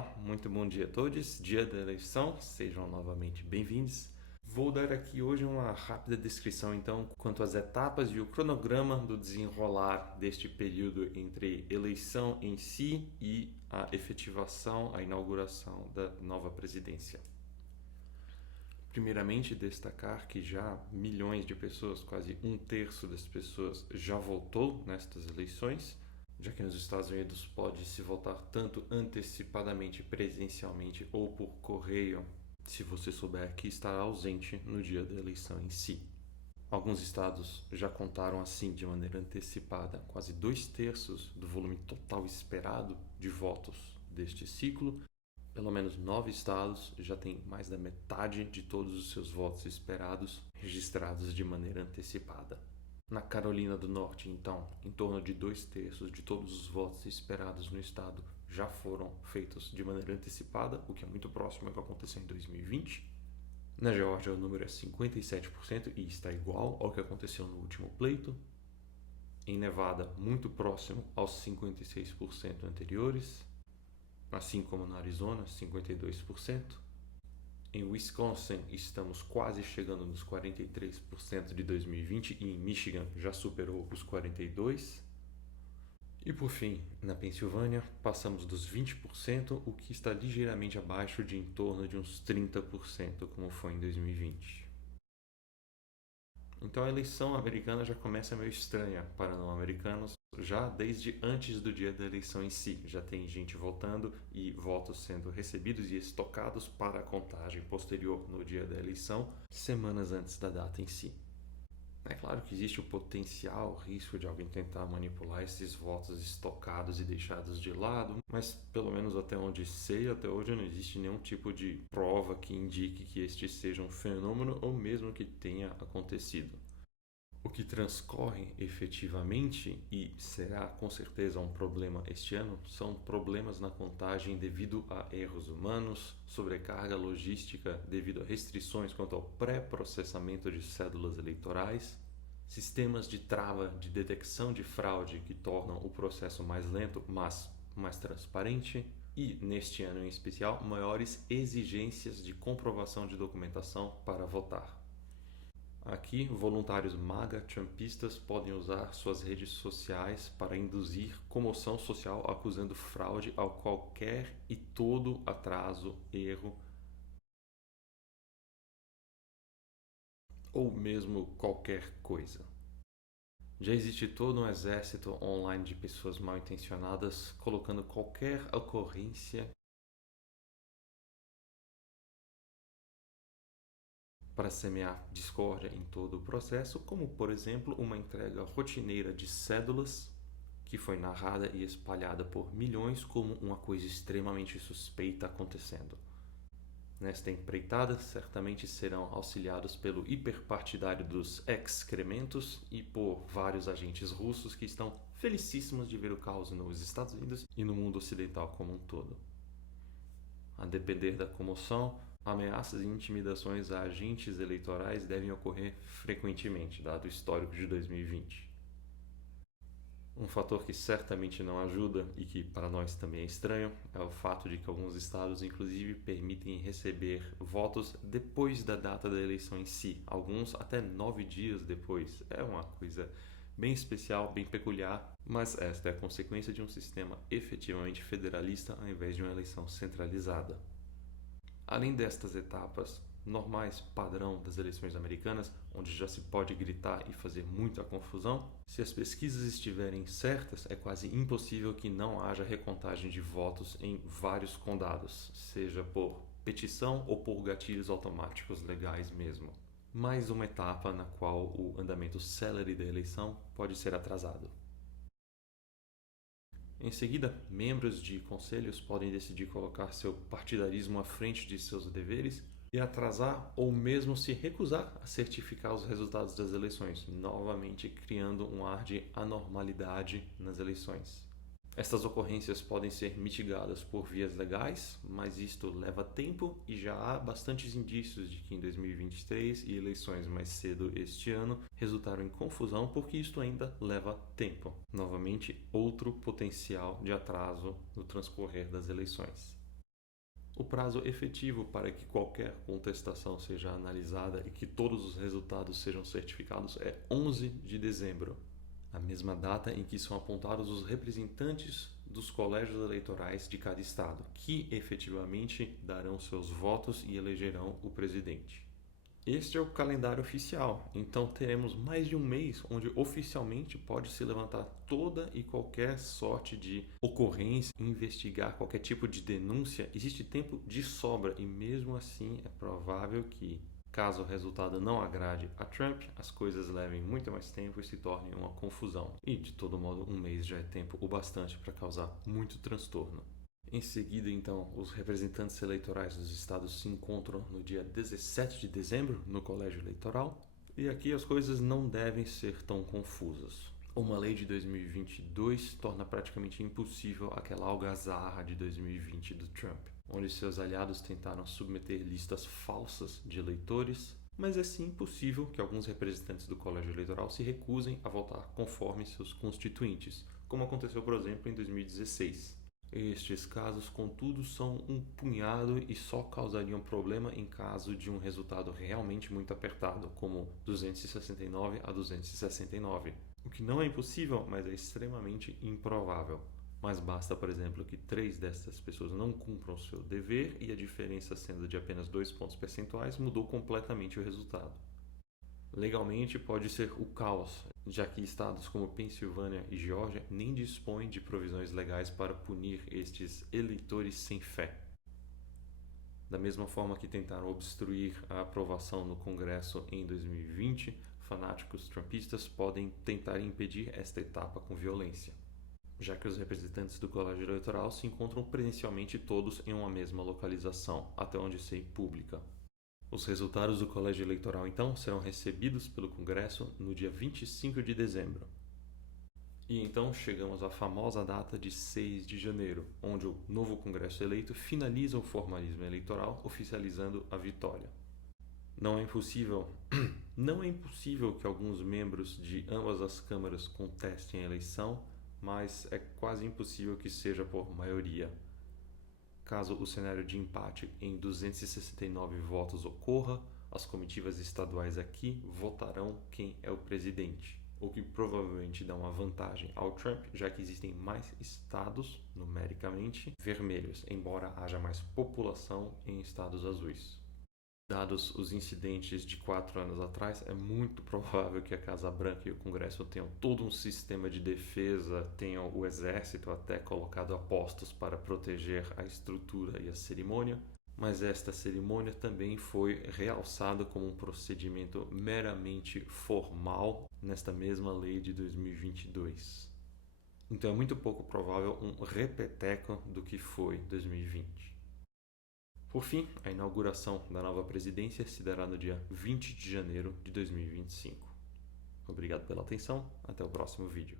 Olá, muito bom dia a todos. Dia da eleição, sejam novamente bem-vindos. Vou dar aqui hoje uma rápida descrição, então, quanto às etapas e o cronograma do desenrolar deste período entre eleição em si e a efetivação, a inauguração da nova presidência. Primeiramente, destacar que já milhões de pessoas, quase um terço das pessoas, já votou nestas eleições, já que nos Estados Unidos pode-se votar tanto antecipadamente presencialmente ou por correio, se você souber que estará ausente no dia da eleição em si. Alguns estados já contaram assim de maneira antecipada quase 2/3 do volume total esperado de votos deste ciclo. Pelo menos 9 estados já têm mais da metade de todos os seus votos esperados registrados de maneira antecipada. Na Carolina do Norte, então, em torno de 2/3 de todos os votos esperados no estado já foram feitos de maneira antecipada, o que é muito próximo ao que aconteceu em 2020. Na Geórgia, o número é 57% e está igual ao que aconteceu no último pleito. Em Nevada, muito próximo aos 56% anteriores, assim como na Arizona, 52%. Em Wisconsin, estamos quase chegando nos 43% de 2020 e em Michigan já superou os 42%. E por fim, na Pensilvânia, passamos dos 20%, o que está ligeiramente abaixo de em torno de uns 30%, como foi em 2020. Então a eleição americana já começa meio estranha para não americanos, já desde antes do dia da eleição em si. Já tem gente votando e votos sendo recebidos e estocados para a contagem posterior no dia da eleição, semanas antes da data em si. É claro que existe o potencial risco de alguém tentar manipular esses votos estocados e deixados de lado, mas pelo menos até onde sei, até hoje não existe nenhum tipo de prova que indique que este seja um fenômeno ou mesmo que tenha acontecido. O que transcorre efetivamente, e será com certeza um problema este ano, são problemas na contagem devido a erros humanos, sobrecarga logística devido a restrições quanto ao pré-processamento de cédulas eleitorais, sistemas de trava de detecção de fraude que tornam o processo mais lento, mas mais transparente, e, neste ano em especial, maiores exigências de comprovação de documentação para votar. Aqui, voluntários MAGA trumpistas podem usar suas redes sociais para induzir comoção social acusando fraude ao qualquer e todo atraso, erro ou mesmo qualquer coisa. Já existe todo um exército online de pessoas mal intencionadas colocando qualquer ocorrência para semear discórdia em todo o processo, como por exemplo uma entrega rotineira de cédulas que foi narrada e espalhada por milhões como uma coisa extremamente suspeita acontecendo. Nesta empreitada, certamente serão auxiliados pelo hiperpartidário dos excrementos e por vários agentes russos que estão felicíssimos de ver o caos nos Estados Unidos e no mundo ocidental como um todo. A depender da comoção, ameaças e intimidações a agentes eleitorais devem ocorrer frequentemente, dado o histórico de 2020. Um fator que certamente não ajuda e que para nós também é estranho é o fato de que alguns estados, inclusive, permitem receber votos depois da data da eleição em si, alguns até 9 dias depois. É uma coisa bem especial, bem peculiar, mas esta é a consequência de um sistema efetivamente federalista ao invés de uma eleição centralizada. Além destas etapas normais padrão das eleições americanas, onde já se pode gritar e fazer muita confusão, se as pesquisas estiverem certas, é quase impossível que não haja recontagem de votos em vários condados, seja por petição ou por gatilhos automáticos legais mesmo. Mais uma etapa na qual o andamento célere da eleição pode ser atrasado. Em seguida, membros de conselhos podem decidir colocar seu partidarismo à frente de seus deveres e atrasar ou mesmo se recusar a certificar os resultados das eleições, novamente criando um ar de anormalidade nas eleições. Estas ocorrências podem ser mitigadas por vias legais, mas isto leva tempo e já há bastantes indícios de que em 2023 e eleições mais cedo este ano resultaram em confusão porque isto ainda leva tempo. Novamente, outro potencial de atraso no transcorrer das eleições. O prazo efetivo para que qualquer contestação seja analisada e que todos os resultados sejam certificados é 11 de dezembro, a mesma data em que são apontados os representantes dos colégios eleitorais de cada estado, que efetivamente darão seus votos e elegerão o presidente. Este é o calendário oficial, então teremos mais de um mês onde oficialmente pode se levantar toda e qualquer sorte de ocorrência, investigar qualquer tipo de denúncia. Existe tempo de sobra e mesmo assim é provável que, caso o resultado não agrade a Trump, as coisas levem muito mais tempo e se tornem uma confusão. E de todo modo, um mês já é tempo o bastante para causar muito transtorno. Em seguida, então, os representantes eleitorais dos estados se encontram no dia 17 de dezembro no colégio eleitoral, e aqui as coisas não devem ser tão confusas. Uma lei de 2022 torna praticamente impossível aquela algazarra de 2020 do Trump, onde seus aliados tentaram submeter listas falsas de eleitores, mas é sim possível que alguns representantes do colégio eleitoral se recusem a votar conforme seus constituintes, como aconteceu, por exemplo, em 2016. Estes casos, contudo, são um punhado e só causariam problema em caso de um resultado realmente muito apertado, como 269 a 269, o que não é impossível, mas é extremamente improvável. Mas basta, por exemplo, que 3 dessas pessoas não cumpram seu dever e a diferença sendo de apenas 2 pontos percentuais mudou completamente o resultado. Legalmente pode ser o caos, já que estados como Pensilvânia e Geórgia nem dispõem de provisões legais para punir estes eleitores sem fé. Da mesma forma que tentaram obstruir a aprovação no Congresso em 2020, fanáticos trumpistas podem tentar impedir esta etapa com violência, já que os representantes do colégio eleitoral se encontram presencialmente todos em uma mesma localização, até onde sei pública. Os resultados do colégio eleitoral, então, serão recebidos pelo Congresso no dia 25 de dezembro. E então chegamos à famosa data de 6 de janeiro, onde o novo Congresso eleito finaliza o formalismo eleitoral, oficializando a vitória. Não é impossível que alguns membros de ambas as câmaras contestem a eleição, mas é quase impossível que seja por maioria. Caso o cenário de empate em 269 votos ocorra, as comitivas estaduais aqui votarão quem é o presidente, o que provavelmente dá uma vantagem ao Trump, já que existem mais estados, numericamente, vermelhos, embora haja mais população em estados azuis. Dados os incidentes de 4 anos atrás, é muito provável que a Casa Branca e o Congresso tenham todo um sistema de defesa, tenham o exército até colocado a postos para proteger a estrutura e a cerimônia, mas esta cerimônia também foi realçada como um procedimento meramente formal nesta mesma lei de 2022. Então é muito pouco provável um repeteco do que foi 2020. Por fim, a inauguração da nova presidência se dará no dia 20 de janeiro de 2025. Obrigado pela atenção, até o próximo vídeo.